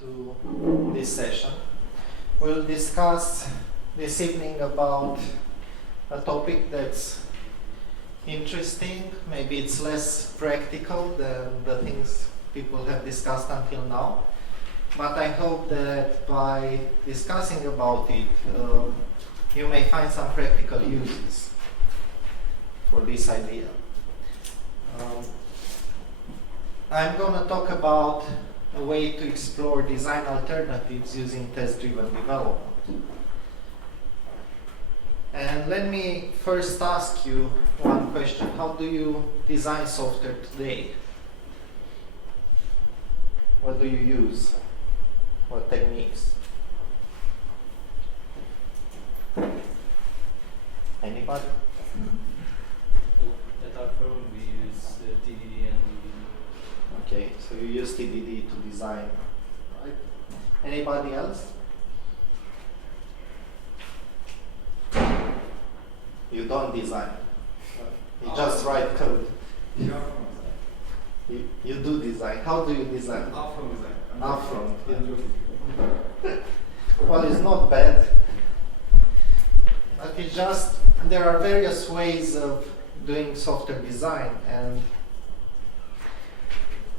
to this session. We'll discuss this evening about a topic that's interesting. Maybe it's less practical than the things people have discussed until now. But I hope that by discussing about it, you may find some practical uses for this idea. I'm going to talk about a way to explore design alternatives using test-driven development. And let me first ask you one question. How do you design software today? What do you use? What techniques? Anybody? At our firm, we use TDD and DD. Okay, so you use TDD to design, right? Anybody else? You don't design. You just write code. You do design. How do you design? Upfront design. Upfront. Well, it's not bad. But it's just, there are various ways of doing software design, and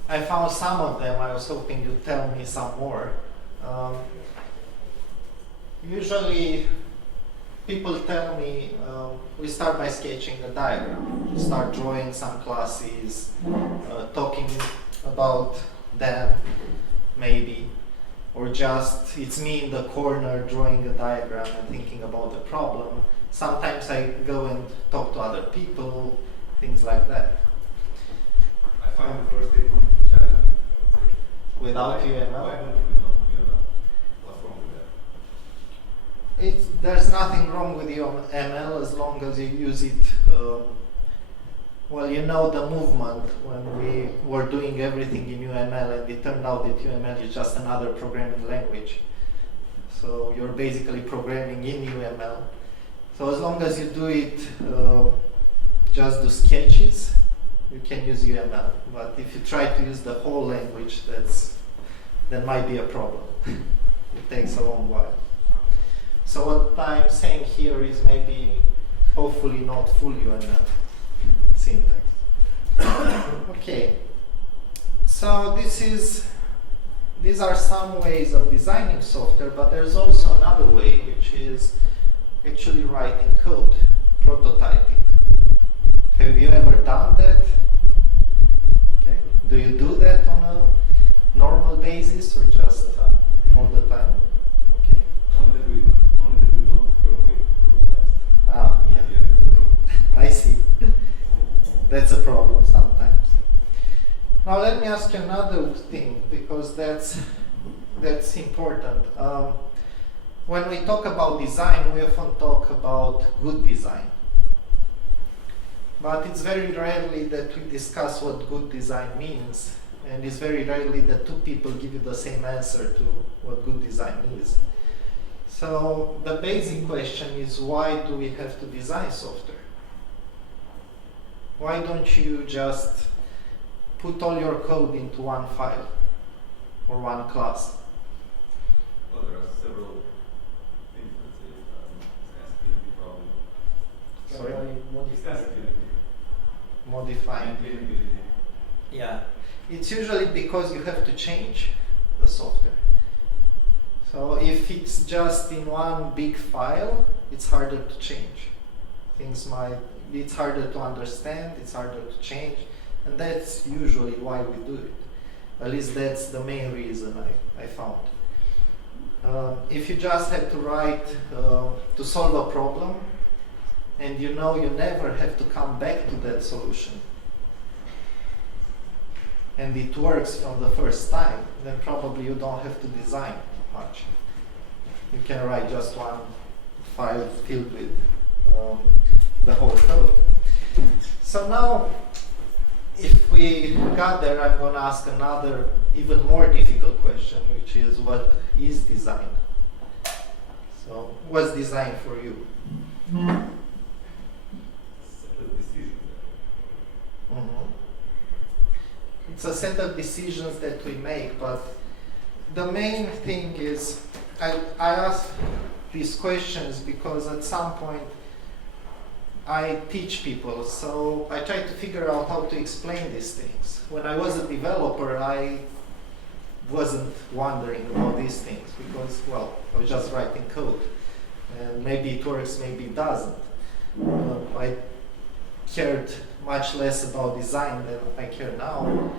I found some of them. I was hoping you'd tell me some more. Usually, people tell me we start by sketching a diagram, start drawing some classes, talking about them, maybe, or just it's me in the corner drawing a diagram and thinking about the problem. Sometimes I go and talk to other people, things like that. I find the first statement challenging, I would say. Without UML? Why don't we know UML? What's wrong with that? There's nothing wrong with UML as long as you use it. Well, you know the movement when we were doing everything in UML, and it turned out that UML is just another programming language. So you're basically programming in UML. So as long as you do it, just do sketches, you can use UML. But if you try to use the whole language, that might be a problem. It takes a long while. So what I'm saying here is maybe, hopefully not full UML syntax. Okay. So these are some ways of designing software, but there's also another way, which is actually writing code, prototyping. Have you ever done that? Okay. Do you do that on a normal basis or just all the time? Okay. Only that we don't throw away prototypes. Ah, yeah. I see. That's a problem sometimes. Now let me ask you another thing, because that's important. When we talk about design, we often talk about good design. But it's very rarely that we discuss what good design means, and it's very rarely that two people give you the same answer to what good design is. So the basic question is, why do we have to design software? Why don't you just put all your code into one file or one class? Well, there are several things that say accessibility problem. Sorry? Accessibility. Modifying. Maintainability. Yeah. It's usually because you have to change the software. So if it's just in one big file, it's harder to change. It's harder to understand, it's harder to change, and that's usually why we do it. At least that's the main reason I found. If you just had to write to solve a problem, and you know you never have to come back to that solution, and it works from the first time, then probably you don't have to design much. You can write just one file filled with the whole code. So now, if we got there, I'm going to ask another even more difficult question, which is, what is design? So what's design for you? Set of decisions. It's a set of decisions that we make, but the main thing is, I ask these questions because at some point I teach people, so I try to figure out how to explain these things. When I was a developer, I wasn't wondering about these things because, well, I was just writing code. And maybe it works, maybe it doesn't. I cared much less about design than I care now.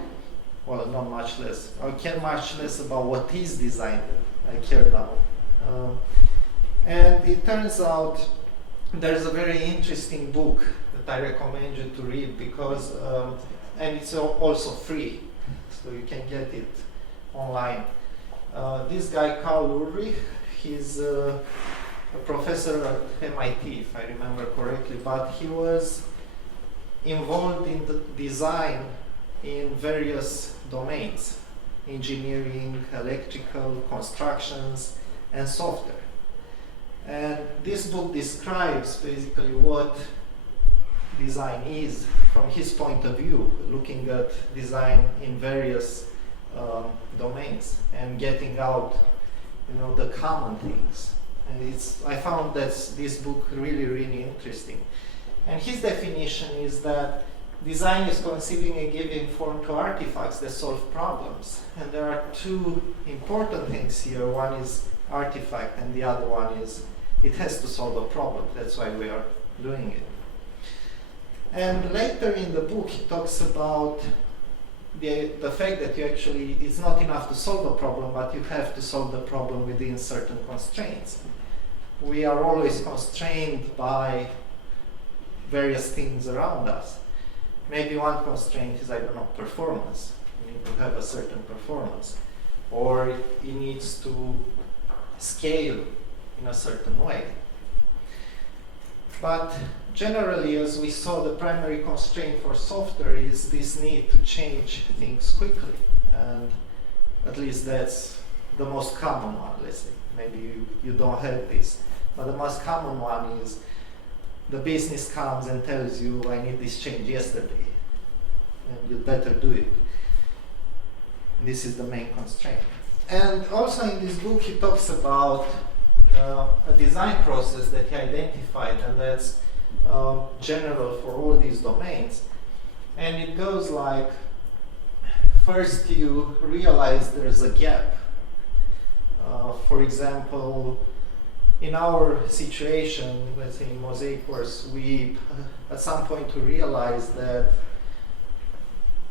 Well, not much less. I care much less about what is design than I care now. And it turns out there's a very interesting book that I recommend you to read because, and it's also free, so you can get it online. This guy, Carl Ulrich, he's a professor at MIT, if I remember correctly, but he was involved in the design in various domains: engineering, electrical, constructions, and software. And this book describes basically what design is from his point of view, looking at design in various domains and getting out, the common things. And I found that this book really interesting. And his definition is that design is conceiving and giving form to artifacts that solve problems. And there are two important things here. One is artifact, and the other one is it has to solve a problem. That's why we are doing it. And later in the book, he talks about the fact that it's not enough to solve a problem, but you have to solve the problem within certain constraints. We are always constrained by various things around us. Maybe one constraint is, performance. You need to have a certain performance. Or it needs to scale in a certain way. But generally, as we saw, the primary constraint for software is this need to change things quickly. And at least that's the most common one, let's say. Maybe you don't have this. But the most common one is the business comes and tells you, I need this change yesterday. And you better do it. This is the main constraint. And also in this book, he talks about a design process that he identified, and that's general for all these domains. And it goes like, first you realize there's a gap. For example, in our situation, let's say in Mosaic course, we at some point we realized that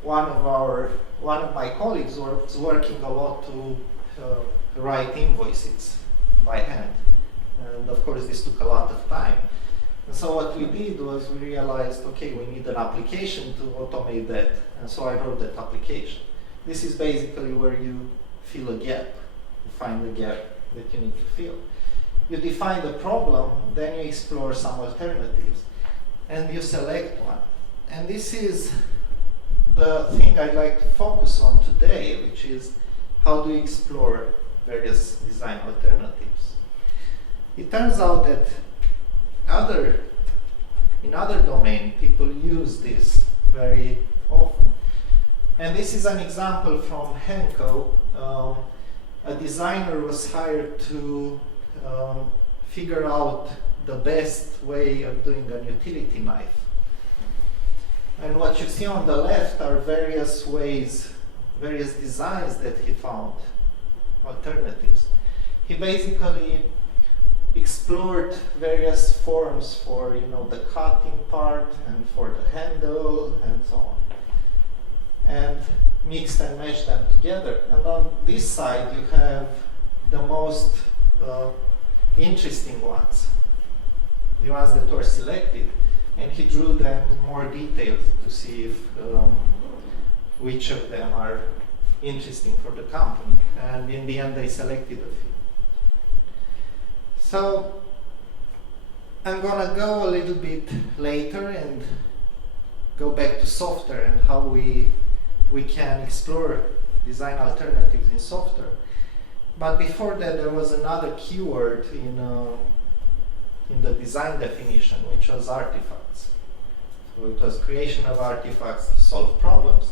one of my colleagues was working a lot to write invoices by hand. And of course this took a lot of time. And so what we did was we realized, okay, we need an application to automate that. And so I wrote that application. This is basically where you fill a gap. You find the gap that you need to fill. You define the problem, then you explore some alternatives. And you select one. And this is the thing I'd like to focus on today, which is how do you explore various design alternatives. It turns out that in other domains, people use this very often. And this is an example from Henko. A designer was hired to figure out the best way of doing a utility knife. And what you see on the left are various ways, various designs that he found, alternatives. He basically explored various forms for, the cutting part and for the handle and so on. And mixed and meshed them together. And on this side, you have the most interesting ones, the ones that were selected. And he drew them in more detail to see if which of them are interesting for the company. And in the end, they selected a few. So I'm going to go a little bit later and go back to software and how we can explore design alternatives in software. But before that, there was another keyword in the design definition, which was artifacts. So it was creation of artifacts to solve problems.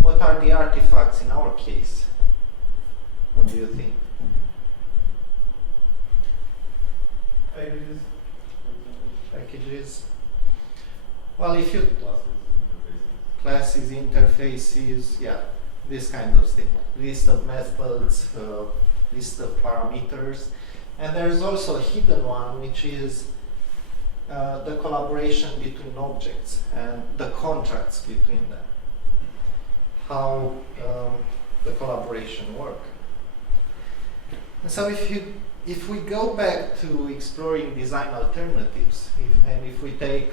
What are the artifacts in our case? What do you think? Packages, for example. Packages? Well, if you Classes, interfaces. classes, interfaces, yeah, this kind of thing. List of methods, list of parameters. And there's also a hidden one, which is the collaboration between objects and the contracts between them. How the collaboration work. And so if we go back to exploring design alternatives, and if we take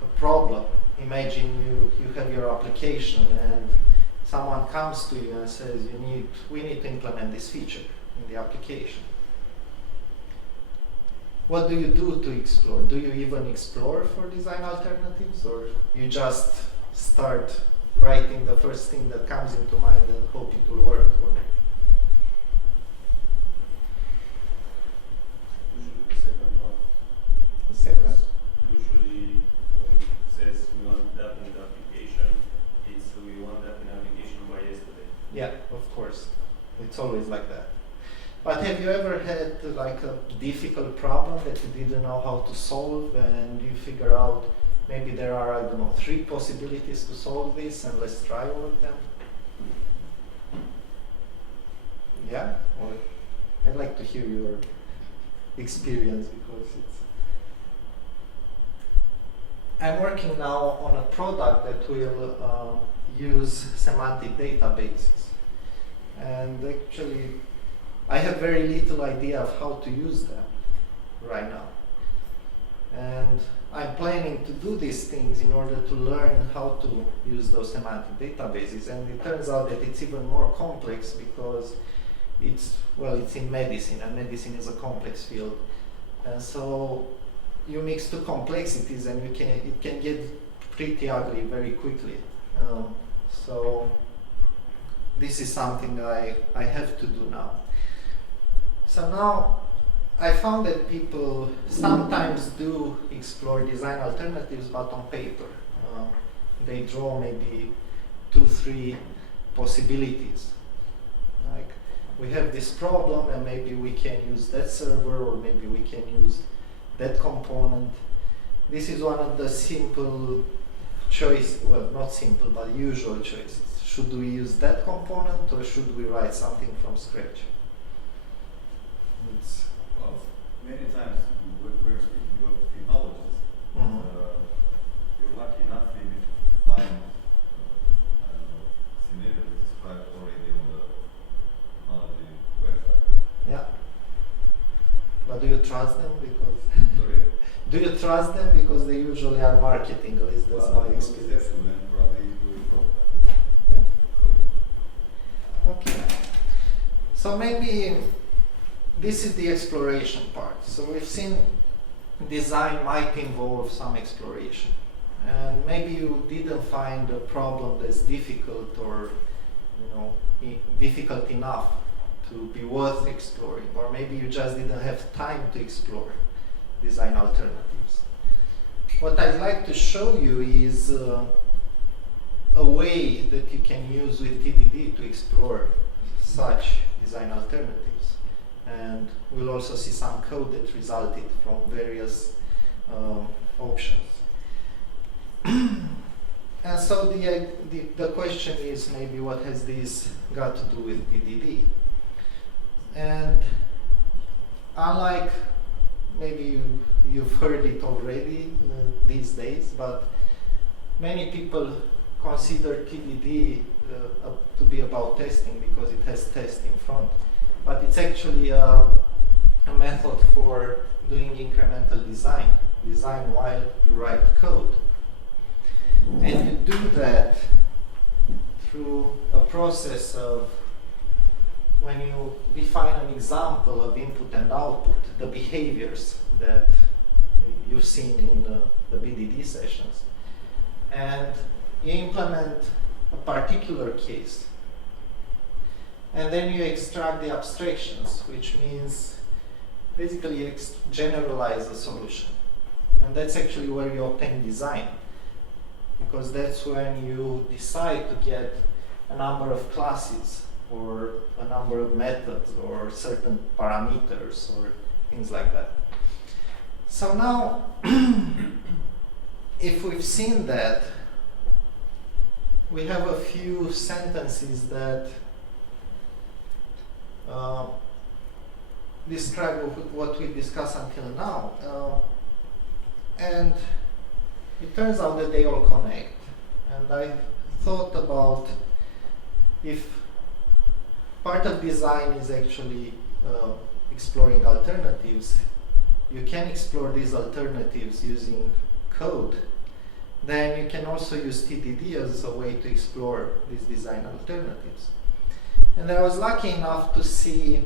a problem, imagine you have your application and someone comes to you and says we need to implement this feature in the application. What do you do to explore? Do you even explore for design alternatives, or you just start writing the first thing that comes into mind and hope it will work? Or Usually the second one. the second? Because usually when it says we want that in the application, it's we want that in application by yesterday. Yeah, of course. It's always like that. But have you ever had like a difficult problem that you didn't know how to solve, and you figure out maybe there are, I don't know, 3 possibilities to solve this, and let's try all of them? Yeah? Or I'd like to hear your experience, because I'm working now on a product that will use semantic databases. And actually, I have very little idea of how to use them right now. And I'm planning to do these things in order to learn how to use those semantic databases. And it turns out that it's even more complex, because it's in medicine, and medicine is a complex field. And so you mix 2 complexities and it can get pretty ugly very quickly. So this is something I have to do now. So now I found that people sometimes do explore design alternatives, but on paper. They draw maybe 2-3 possibilities. Like, we have this problem and maybe we can use that server, or maybe we can use that component. This is one of the simple choices, well, not simple, but usual choices. Should we use that component, or should we write something from scratch? Well, many times we're speaking of technologies. You're lucky enough maybe to find scenarios described already on the technology website. Yeah. But do you trust them? Because Sorry? do you trust them? Because they usually are marketing, at least that's my experience. And probably doing Yeah. Okay. So maybe this is the exploration part. So we've seen design might involve some exploration. And maybe you didn't find a problem that's difficult, or difficult enough to be worth exploring, or maybe you just didn't have time to explore design alternatives. What I'd like to show you is a way that you can use with TDD to explore such design alternatives. And we'll also see some code that resulted from various options. And so the question is, maybe what has this got to do with TDD? And unlike, maybe you've heard it already these days, but many people consider TDD to be about testing because it has test in front. But it's actually a method for doing incremental design while you write code. And you do that through a process of, when you define an example of input and output, the behaviors that you've seen in the BDD sessions, and you implement a particular case, and then you extract the abstractions, which means basically you generalize the solution. And that's actually where you obtain design, because that's when you decide to get a number of classes or a number of methods or certain parameters or things like that. So now, if we've seen that, we have a few sentences that describe what we discussed until now. And it turns out that they all connect. And I thought about if part of design is actually exploring alternatives, you can explore these alternatives using code. Then you can also use TDD as a way to explore these design alternatives. And I was lucky enough to see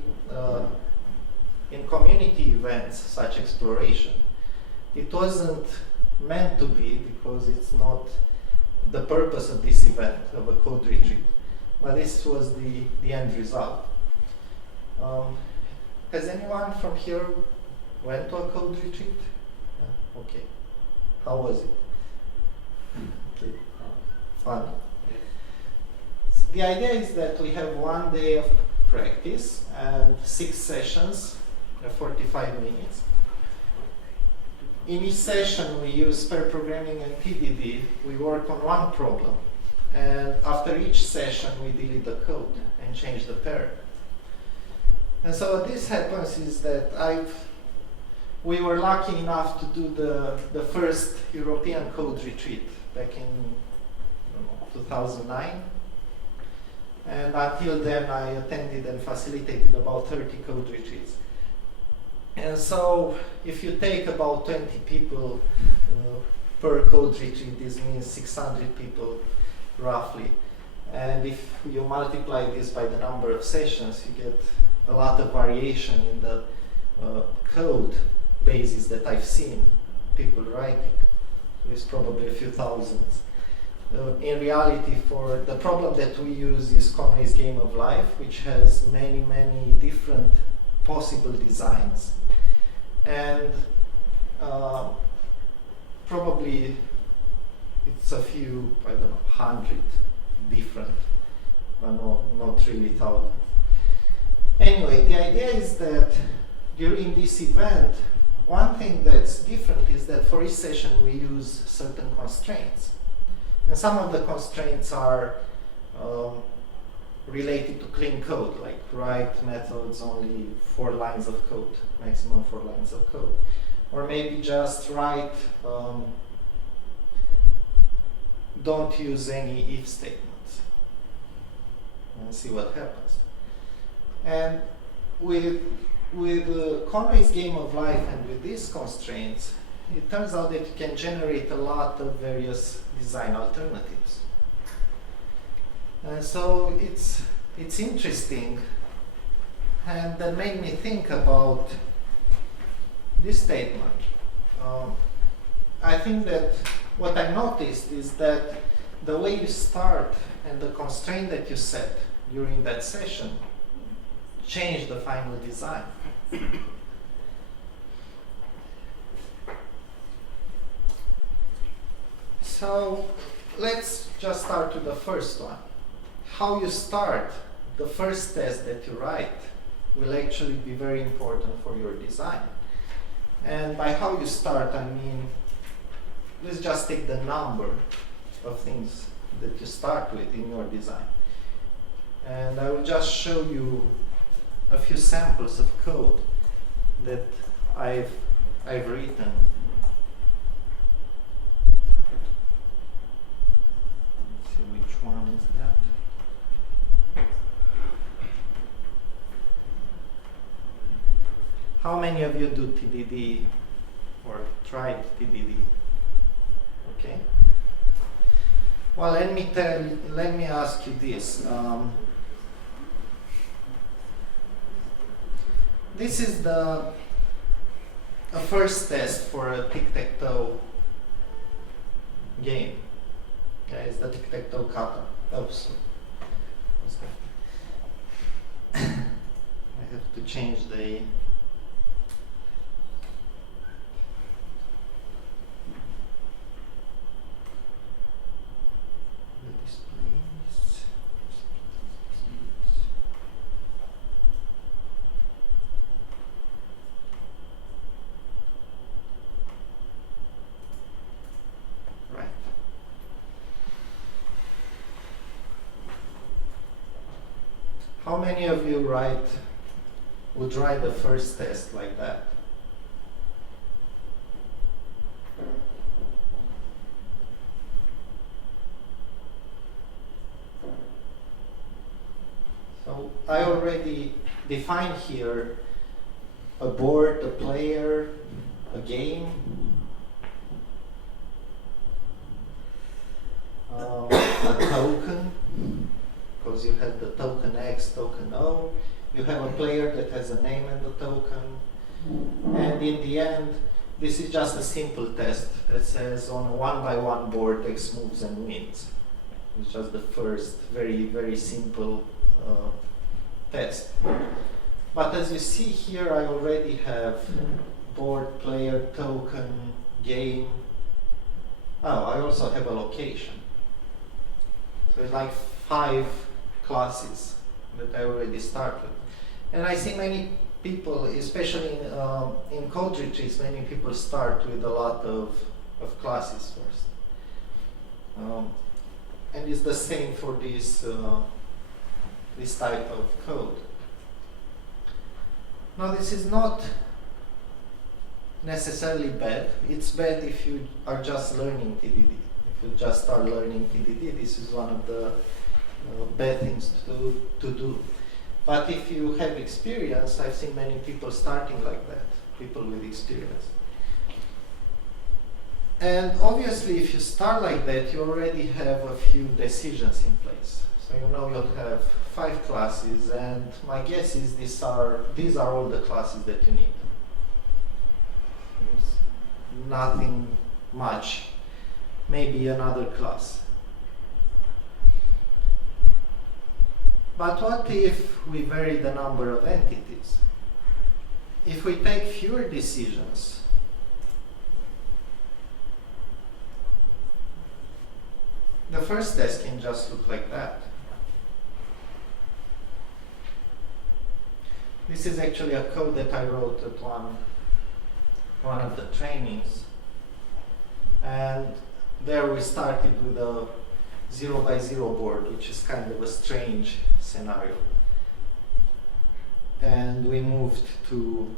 in community events such exploration. It wasn't meant to be because it's not the purpose of this event, of a code retreat, but this was the end result. Has anyone from here went to a code retreat? Yeah. Okay. How was it? Okay. Fun. The idea is that we have 1 day of practice and 6 sessions, 45 minutes. In each session we use pair programming and TDD. We work on one problem, and after each session we delete the code and change the pair. And so what this happens is that we were lucky enough to do the first European code retreat back in 2009. And until then I attended and facilitated about 30 code retreats. And so if you take about 20 people per code retreat, this means 600 people roughly. And if you multiply this by the number of sessions, you get a lot of variation in the code bases that I've seen people writing. So it's probably a few thousands. In reality, for the problem that we use is Conway's Game of Life, which has many, many different possible designs. And probably it's a few, I don't know, 100 different, but not really thousands. Anyway, the idea is that during this event, one thing that's different is that for each session we use certain constraints. And some of the constraints are related to clean code, like write methods only 4 lines of code, maximum 4 lines of code. Or maybe just write, don't use any if statements, and see what happens. And with Conway's Game of Life and with these constraints, it turns out that you can generate a lot of various design alternatives. And so it's interesting, and that made me think about this statement. I think that what I noticed is that the way you start and the constraint that you set during that session change the final design. So let's just start with the first one. How you start the first test that you write will actually be very important for your design. And by how you start, I mean, let's just take the number of things that you start with in your design. And I will just show you a few samples of code that I've written. Let's see which one is that. How many of you do TDD or tried TDD? Okay. Well, let me ask you this. This is a first test for a tic-tac-toe game. Okay, it's the tic-tac-toe kata. Oops. I have to change the displays. How many of you would write the first test like that? So I already defined here a board, a player, a game, a token, because you have the token X, token O. You have a player that has a name and a token. And in the end, this is just a simple test that says on a 1x1 board, X moves and wins. It's just the first very, very simple test. But as you see here, I already have board, player, token, game. Oh, I also have a location. So it's like 5 classes that I already started. And I see many people, especially in code retreats, many people start with a lot of classes first. And it's the same for this type of code. Now this is not necessarily bad. It's bad if you are just learning TDD. If you just start learning TDD, this is one of the bad things to do. But if you have experience, I've seen many people starting like that, people with experience. And obviously, if you start like that, you already have a few decisions in place. So you know you'll have 5 classes, and my guess is these are all the classes that you need. It's nothing much, maybe another class. But what if we vary the number of entities? If we take fewer decisions, the first test can just look like that. This is actually a code that I wrote at one of the trainings. And there we started with a 0x0 board, which is kind of a strange scenario. And we moved to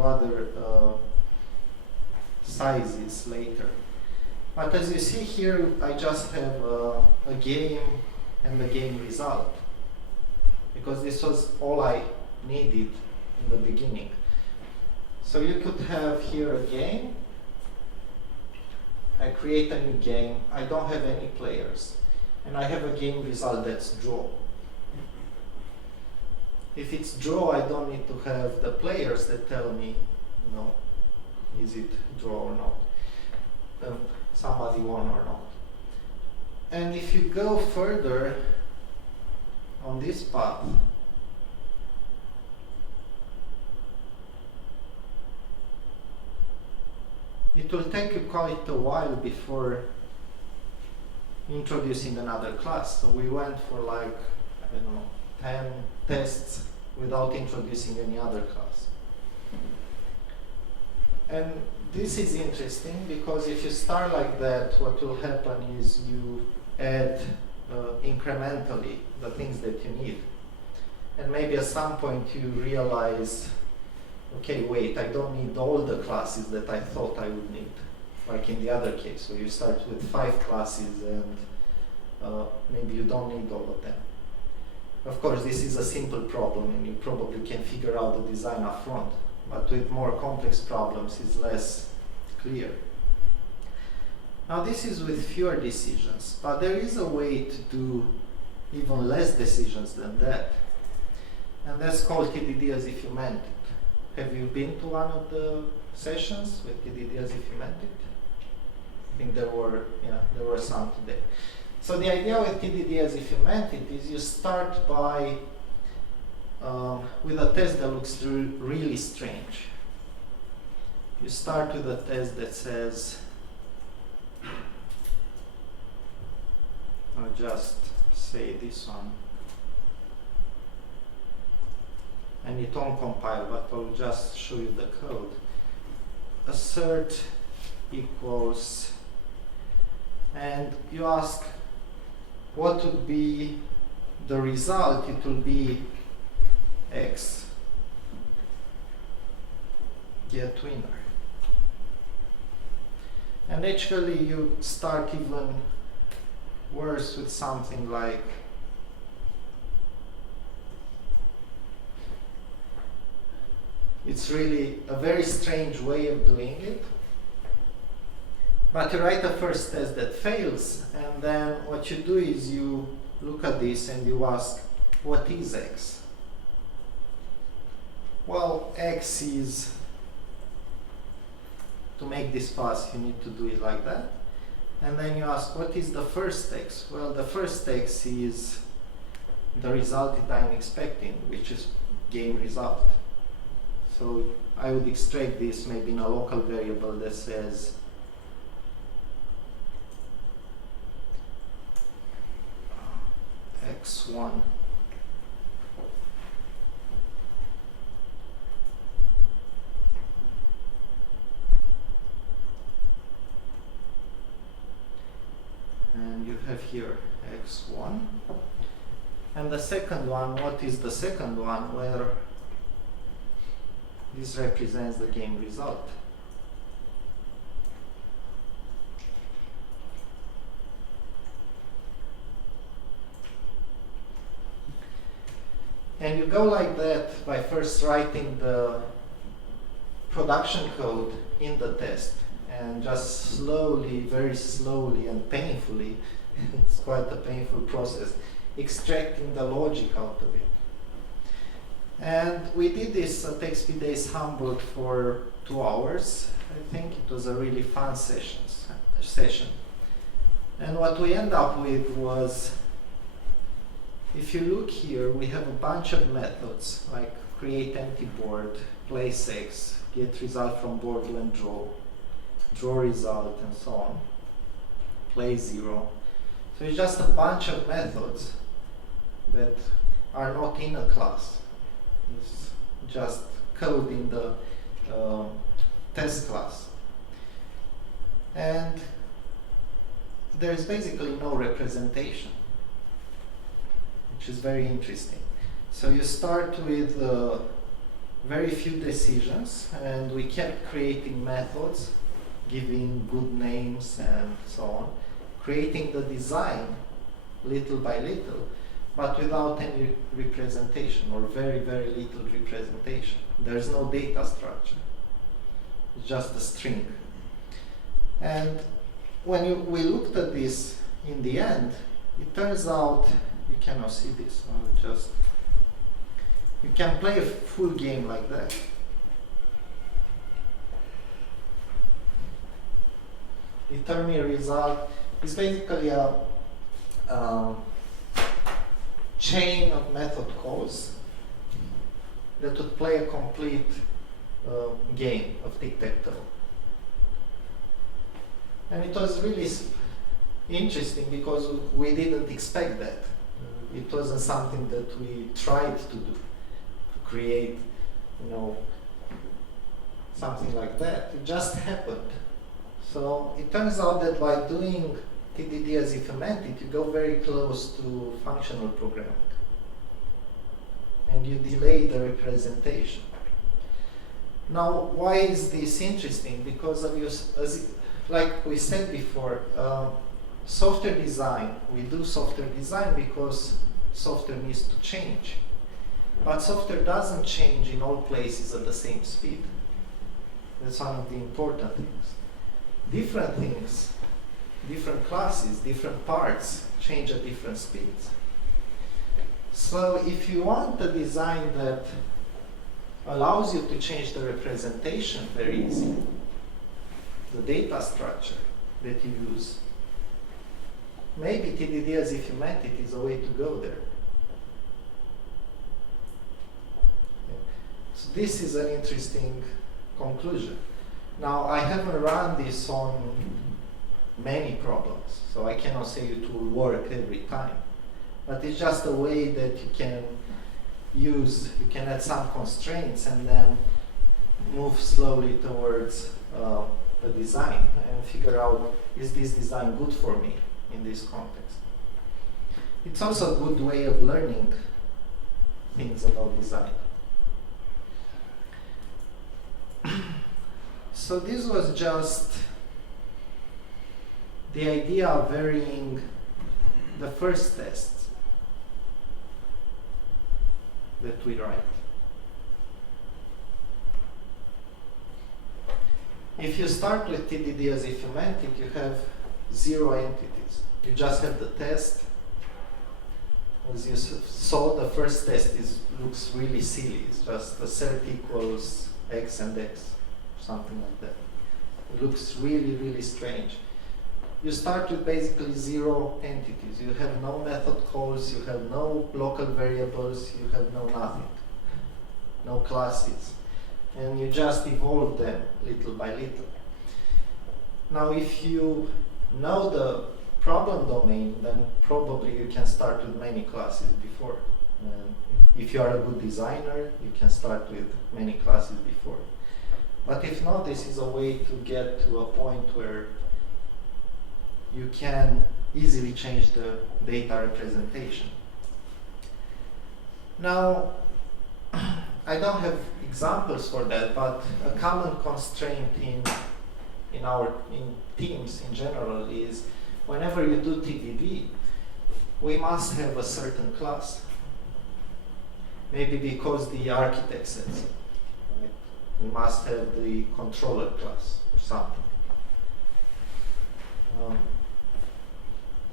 other sizes later. But as you see here, I just have a game and a game result, because this was all I needed in the beginning. So you could have here a game. I create a new game. I don't have any players. And I have a game result that's draw. If it's draw, I don't need to have the players that tell me, is it draw or not? Somebody won or not. And if you go further on this path, it will take you quite a while before introducing another class. So we went for 10 tests without introducing any other class. And this is interesting because if you start like that, what will happen is you add incrementally the things that you need. And maybe at some point you realize, okay, wait, I don't need all the classes that I thought I would need. Like in the other case, where you start with 5 classes and maybe you don't need all of them. Of course, this is a simple problem and you probably can figure out the design up front. But with more complex problems, it's less clear. Now this is with fewer decisions, but there is a way to do even less decisions than that. And that's called TDD as if you meant it. Have you been to one of the sessions with TDD as if you meant it? I think there were some today. So the idea with TDD as if you meant it is you start by with a test that looks really strange. You start with a test that says, I'll just say this one, and it won't compile, but I'll just show you the code. Assert equals, and you ask, what would be the result? It will be X get winner. And actually you start even worse with something like it's really a very strange way of doing it. But you write a first test that fails, and then what you do is you look at this and you ask, what is X? Well, X is, to make this pass, you need to do it like that. And then you ask, what is the first X? Well, the first X is the result that I'm expecting, which is game result. So I would extract this maybe in a local variable that says x1 and you have here x1, and the second one, what is the second one? Where this represents the game result. And you go like that by first writing the production code in the test, and just slowly, very slowly and painfully, it's quite a painful process, extracting the logic out of it. And we did this at XP Days Hamburg for 2 hours. I think it was a really fun session. And what we end up with was, if you look here, we have a bunch of methods like create empty board, place X, get result from board and draw result, and so on, play 0. So it's just a bunch of methods that are not in a class. It's just code in the test class. And there is basically no representation, which is very interesting. So you start with very few decisions, and we kept creating methods, giving good names and so on, creating the design little by little, but without any representation, or very, very little representation. There's no data structure. It's just a string. And when we looked at this in the end, it turns out, you cannot see this, you can play a full game like that. Determine result is basically a chain of method calls that would play a complete game of tic-tac-toe. And it was really interesting because we didn't expect that. It wasn't something that we tried to do, to create, something like that. It just happened. So it turns out that by doing TDD as if you meant it, you go very close to functional programming, and you delay the representation. Now, why is this interesting? Because like we said before, software design, we do software design because software needs to change. But software doesn't change in all places at the same speed. That's one of the important things. Different things, different classes, different parts change at different speeds. So if you want a design that allows you to change the representation very easily, the data structure that you use, maybe TDD as if you meant it is a way to go there. Okay. So this is an interesting conclusion. Now, I haven't run this on many problems, so I cannot say it will work every time. But it's just a way that you can add some constraints and then move slowly towards a design and figure out, is this design good for me in this context? it's also a good way of learning things about design. So this was just the idea of varying the first test that we write. If you start with TDD as if you meant it, you have 0 entities. You just have the test. As you saw, the first test looks really silly. It's just a set equals x and x, something like that. It looks really, really strange. You start with basically 0 entities. You have no method calls, you have no local variables, you have no nothing, no classes. And you just evolve them little by little. Now, if you know the problem domain, then probably you can start with many classes before. And if you are a good designer, you can start with many classes before. But if not, this is a way to get to a point where you can easily change the data representation. Now, I don't have examples for that, but a common constraint in teams in general is whenever you do TDD, we must have a certain class. Maybe because the architect says, right? We must have the controller class or something.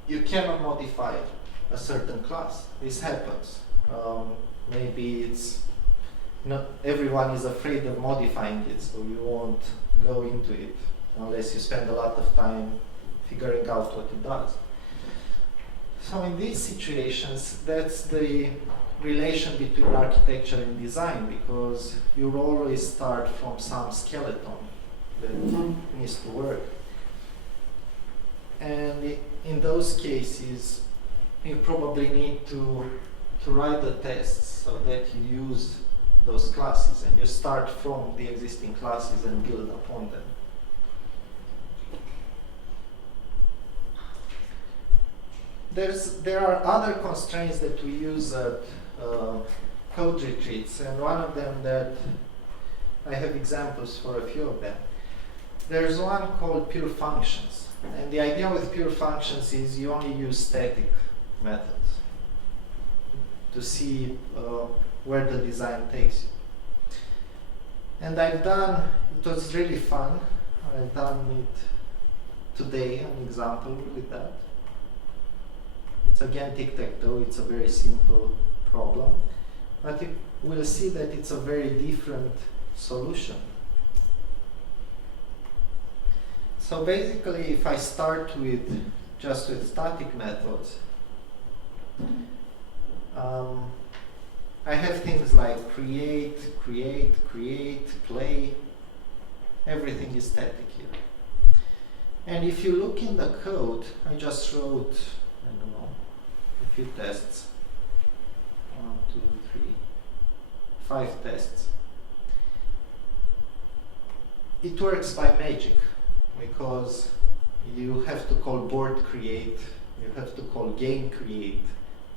You cannot modify a certain class. This happens. Maybe it's not everyone is afraid of modifying it, so you won't go into it unless you spend a lot of time figuring out what it does. So in these situations, that's the relation between architecture and design, because you always start from some skeleton that needs to work. And in those cases, you probably need to write the tests so that you use those classes, and you start from the existing classes and build upon them. There are other constraints that we use at code retreats, and one of them that I have examples for a few of them. There's one called pure functions, and the idea with pure functions is you only use static methods to see where the design takes you. And it was really fun. I've done it today, an example with that. It's again tic-tac-toe, it's a very simple problem, but you will see that it's a very different solution. So basically, if I start just with static methods, I have things like create, play. Everything is static here. And if you look in the code, I just wrote, I don't know, a few tests. 1, 2, 3, 5 tests. It works by magic, because you have to call board create, you have to call game create,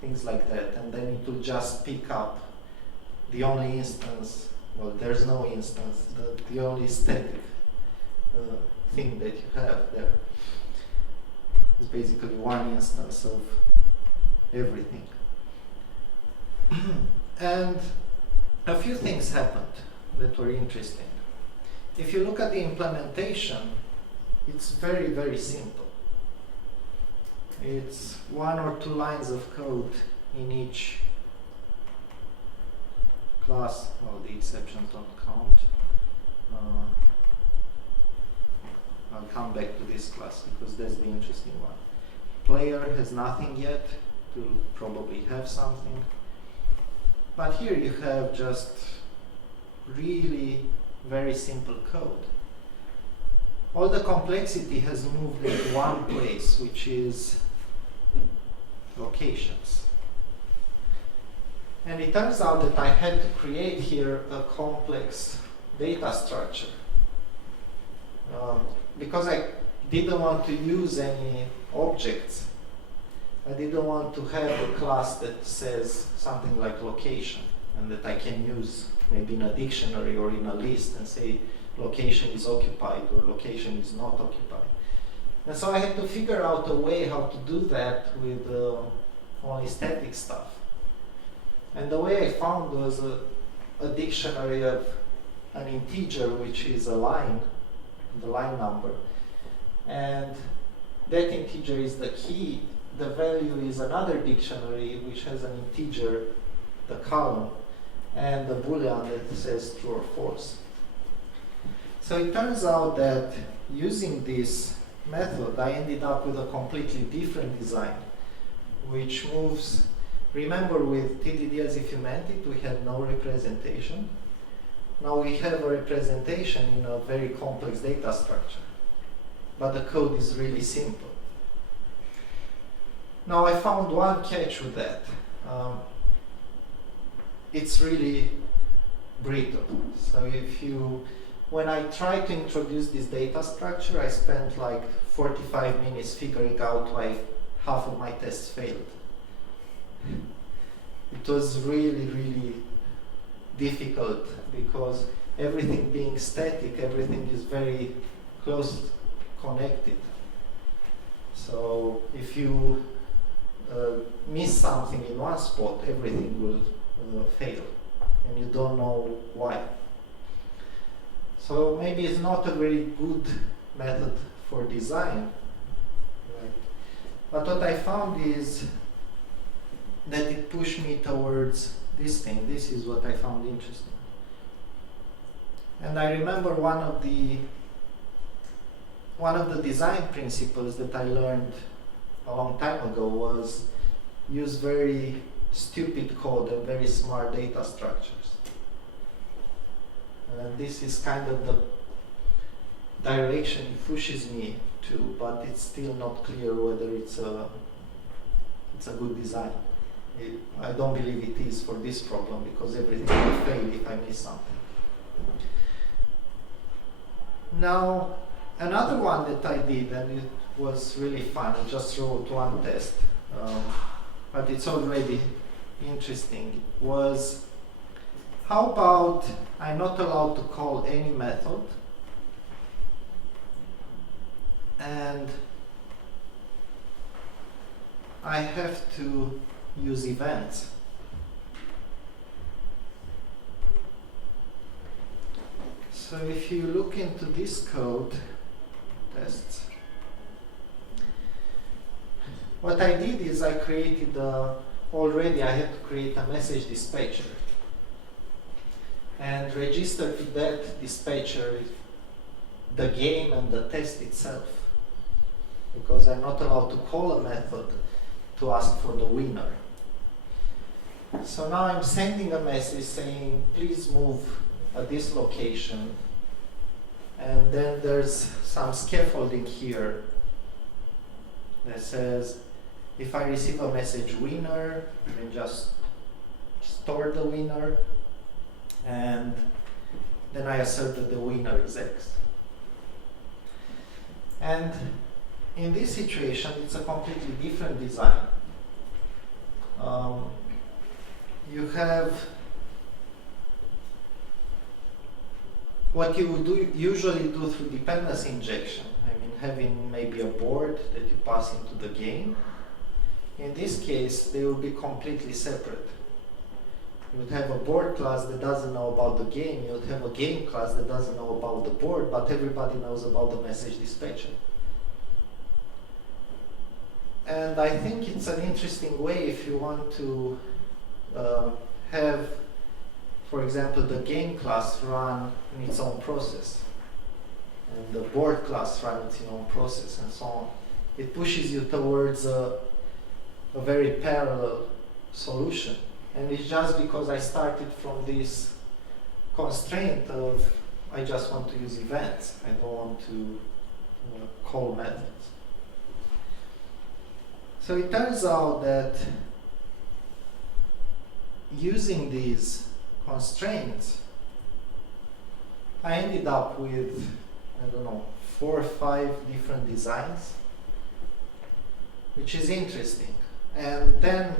things like that, and then it will just pick up the only instance, well, there's no instance, the only static thing that you have there is basically one instance of everything. And a few things happened that were interesting. If you look at the implementation, it's very, very simple. It's 1 or 2 lines of code in each class. Well, the exceptions don't count. I'll come back to this class because that's the interesting one. Player has nothing yet, will probably have something. But here you have just really very simple code. All the complexity has moved into one place, which is locations. And it turns out that I had to create here a complex data structure. Because I didn't want to use any objects, I didn't want to have a class that says something like location and that I can use maybe in a dictionary or in a list and say location is occupied or location is not occupied. And so I had to figure out a way how to do that with only static stuff. And the way I found was a dictionary of an integer, which is a line, the line number. And that integer is the key. The value is another dictionary, which has an integer, the column, and the boolean that says true or false. So it turns out that using this method, I ended up with a completely different design, which moves. Remember, with TDD as if you meant it, we had no representation. Now we have a representation in a very complex data structure, but the code is really simple. Now I found one catch with that. It's really brittle. So when I tried to introduce this data structure, I spent like 45 minutes figuring out why half of my tests failed. It was really, really difficult because everything being static, everything is very close connected. So if you miss something in one spot, everything will fail, and you don't know why. So maybe it's not a very good method for design, right? But what I found is that it pushed me towards this thing. This is what I found interesting. And I remember one of the design principles that I learned a long time ago was use very stupid code and very smart data structures. And this is kind of the direction it pushes me to, but it's still not clear whether it's a good design. I don't believe it is for this problem, because everything will fail if I miss something. Now, another one that I did, and it was really fun, I just wrote one test, but it's already interesting, was how about I'm not allowed to call any method, and I have to use events. So if you look into this code, tests, what I did is I created already I had to create a message dispatcher and register to that dispatcher the game and the test itself, because I'm not allowed to call a method to ask for the winner. So now I'm sending a message saying, please move at this location, and then there's some scaffolding here that says, if I receive a message winner, then just store the winner, and then I assert that the winner is X. And in this situation, it's a completely different design. You have what you would usually do through dependency injection. I mean, having maybe a board that you pass into the game. In this case, they will be completely separate. You would have a board class that doesn't know about the game. You would have a game class that doesn't know about the board, but everybody knows about the message dispatcher. And I think it's an interesting way if you want to have, for example, the game class run in its own process, and the board class run its own process, and so on. It pushes you towards a very parallel solution. And it's just because I started from this constraint of I just want to use events. I don't want to call methods. So it turns out that using these constraints, I ended up with, I don't know, 4 or 5 different designs, which is interesting. And then,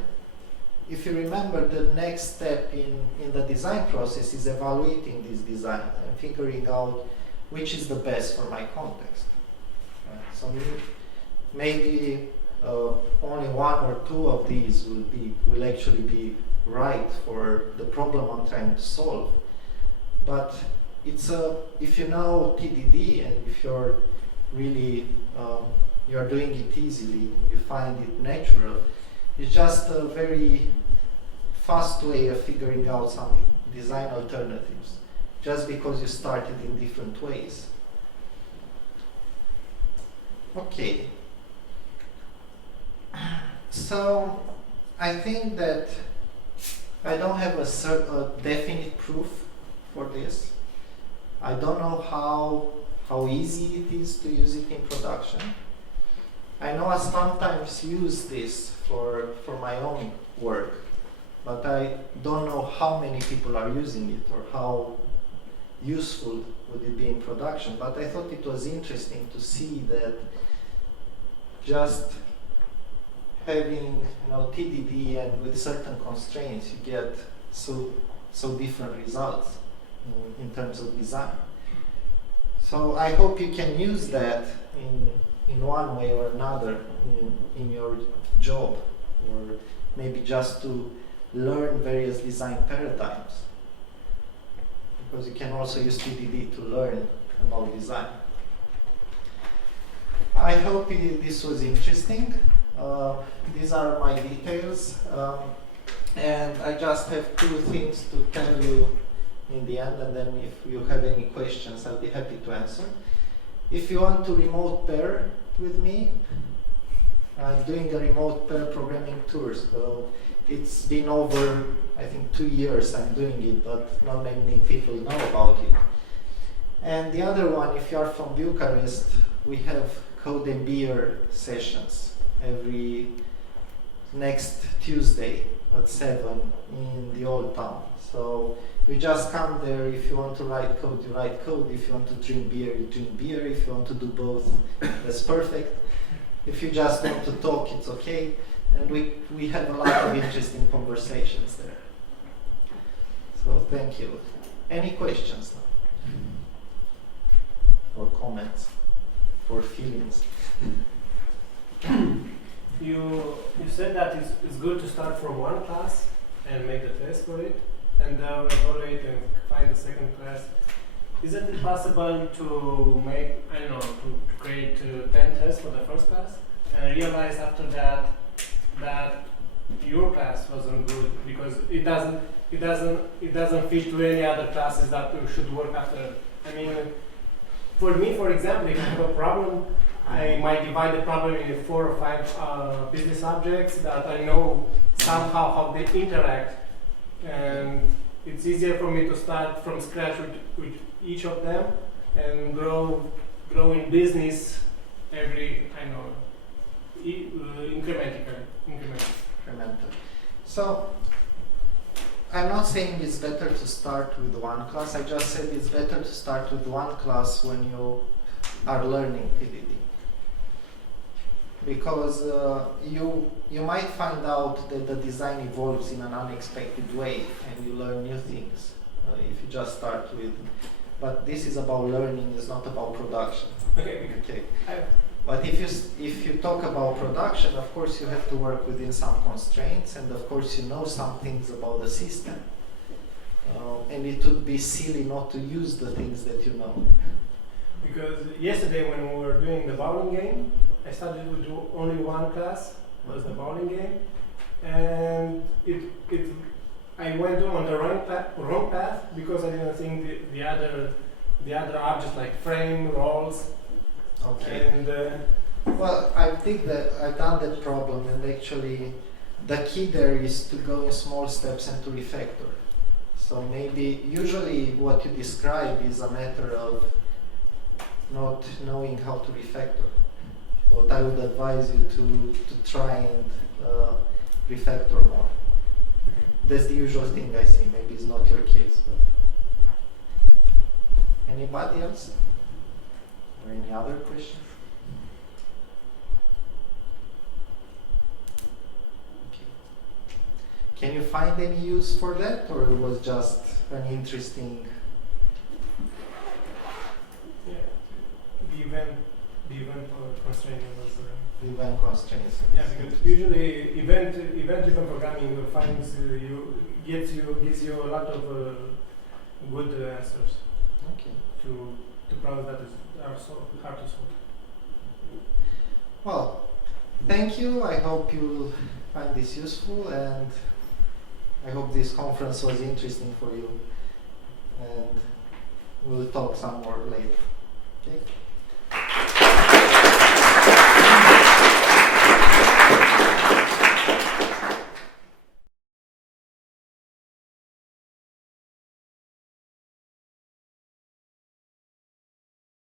if you remember, the next step in the design process is evaluating this design and figuring out which is the best for my context. Right? So maybe only one or two of these will actually be right for the problem I'm trying to solve. But it's if you know TDD and if you're really you're doing it easily, you find it natural, it's just a very fast way of figuring out some design alternatives, just because you started in different ways. Okay. So I think that I don't have a definite proof for this. I don't know how easy it is to use it in production. I know I sometimes use this for my own work, but I don't know how many people are using it or how useful would it be in production. But I thought it was interesting to see that just having TDD and with certain constraints, you get so different results in terms of design. So I hope you can use that in one way or another in your job, or maybe just to learn various design paradigms, because you can also use TDD to learn about design. I hope this was interesting. These are my details, and I just have two things to tell you in the end, and then if you have any questions, I'll be happy to answer. If you want to remote pair with me, I'm doing a remote pair programming tour, so it's been over, I think, 2 years I'm doing it, but not many people know about it. And the other one, if you are from Bucharest, we have Code and Beer sessions every next Tuesday at 7 in the Old Town. So you just come there. If you want to write code, you write code. If you want to drink beer, you drink beer. If you want to do both, that's perfect. If you just want to talk, it's okay. And we have a lot of interesting conversations there. So thank you. Any questions now? Or comments? Or feelings? You said that it's good to start from one class and make the test for it, and then evaluate and find the second class. Isn't it possible to make, I don't know, to create 10 tests for the first class and realize after that your class wasn't good because it doesn't fit to any other classes that should work after? I mean, for me, for example, if I have a problem, I might divide the problem into 4 or 5 business objects that I know somehow how they interact, and it's easier for me to start from scratch with each of them and grow in business incrementally. So I'm not saying it's better to start with one class. I just said it's better to start with one class when you are learning TDD. Because you might find out that the design evolves in an unexpected way and you learn new things if you just start with. But this is about learning, it's not about production. Okay. But if you talk about production, of course you have to work within some constraints, and of course you know some things about the system. And it would be silly not to use the things that you know. Because yesterday when we were doing the bowling game, I started to do only one class, was the bowling game, and I went on the wrong path because I didn't think the other objects like frame, rolls. Okay. And well, I think that I've done that problem, and actually the key there is to go in small steps and to refactor. So maybe usually what you describe is a matter of not knowing how to refactor. What I would advise you to try and refactor more. That's the usual thing I see. Maybe it's not your case. But anybody else? Or any other questions? can you find any use for that, or it was just an interesting? Yeah. The event constraining was. Event constraints. Yeah, because usually event-driven programming finds gives you a lot of good answers Okay. to problems that are so hard to solve. Well, thank you. I hope you find this useful, and I hope this conference was interesting for you. And we'll talk some more later. Okay.